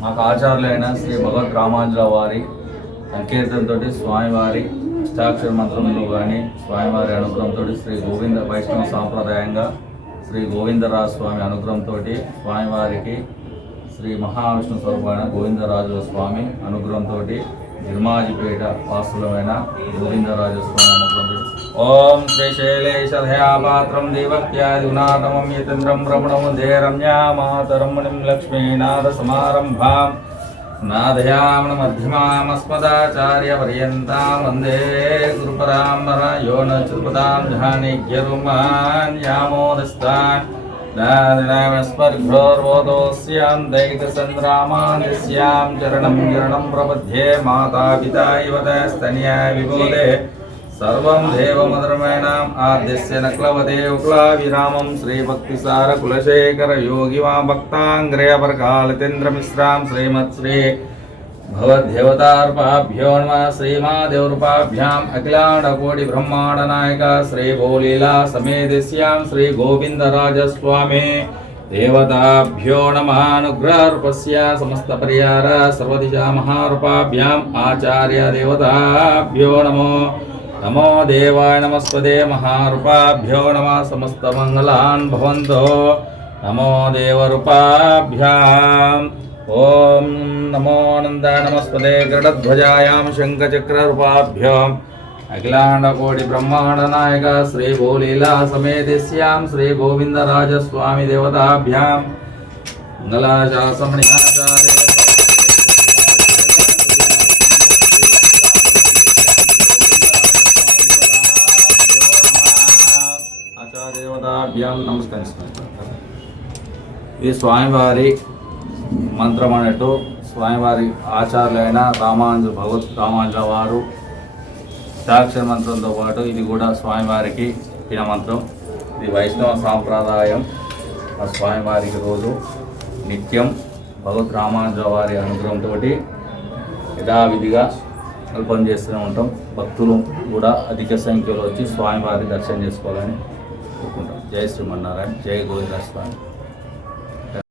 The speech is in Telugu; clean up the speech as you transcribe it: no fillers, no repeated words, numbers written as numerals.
మాకు ఆచార్యులైన శ్రీ భగవద్ రామానుజుల వారి సంకీర్తనతో స్వామివారి అష్టాక్షర మంత్రంలో కానీ స్వామివారి అనుగ్రహంతో శ్రీ గోవింద వైష్ణవ సాంప్రదాయంగా శ్రీ గోవిందరాజు స్వామి అనుగ్రహంతో స్వామివారికి శ్రీ మహావిష్ణు స్వరూపమైన గోవిందరాజు స్వామి అనుగ్రహంతో నిర్మాజిపేట వాసులమైన గోవిందరాజు స్వామి అనుగ్రహంతో ఓం శ్రీశైలేశదయాపాత్రం దేవక్యాదిగుణాతమం యతేంద్రం రమణముదే రమ్యామాతరం మునిం లక్ష్మీనాథసమారంభాం నాదయామన మధ్యమామస్మదాచార్యపర్యంతాం వందే గురుపరాంబర యో నృపదాం జానీగ్యరుమాన్ యామోదస్తాన్ నాదినామస్మర్ఘోర్వోదోస్యాం దైతసంద్రామాదిస్యాం చరణం చరణం ప్రపద్యే మాతా పితా యువతస్తన్యా విబోధే సర్వం దేవమధురమేణాం ఆద్యస్య నక్లవతే ఉక్లావిరామం శ్రీభక్తిసార కులశేఖర యోగిమా భక్తాంగ్రేయపరకాలతేంద్రమిశ్రాం శ్రీమత్శ్రీ భవద్దేవతార్పాభ్యో నమః శ్రీమాదేవరూపాభ్యాం అఖిలాండకోటి బ్రహ్మాండ నాయక శ్రీ భోలీలా సమేతస్యాం శ్రీ గోవిందరాజస్వామి దేవతాభ్యో నమః అనుగ్రహరూపస్య సమస్త పరిహార సర్వదిశా మహారూపాభ్యాం ఆచార్య దేవతాభ్యో నమో నమో దేవాయ నమస్పదే మహారూపాభ్యో నమః సమస్త మంగళాన్ భవంతో నమో దేవరూపాభ్యాం ఓం నమో నంద నమస్పదే గరుడధ్వజాయాం శంఖచక్రరూపాభ్యాం అఖిలాండకోటి బ్రహ్మాండ నాయక శ్రీ భోలీలా సమేతస్యాం శ్రీ గోవిందరాజస్వామి దేవతాభ్యాం మంగళాశాసమణియాచార్య దేవతాభ్యాం నమస్కరిస్తున్నాను. ఈ స్వామివారి మంత్రం అన్నట్టు స్వామివారి ఆచార్యులైన భగవత్ రామానుజుల వారు అష్టాక్షర మంత్రంతో పాటు ఇది కూడా స్వామివారికి ఇచ్చిన మంత్రం. ఇది వైష్ణవ సాంప్రదాయం. ఆ స్వామివారికి రోజు నిత్యం భగవత్ రామానుజుల వారి అనుగ్రహంతో యథావిధిగా కల్పన చేస్తూనే ఉంటాం. భక్తులు కూడా అధిక సంఖ్యలో వచ్చి స్వామివారి దర్శనం చేసుకోవాలని కోరుకుంటాం. జై శ్రీమన్నారాయణ, జై గోవింద స్వామి.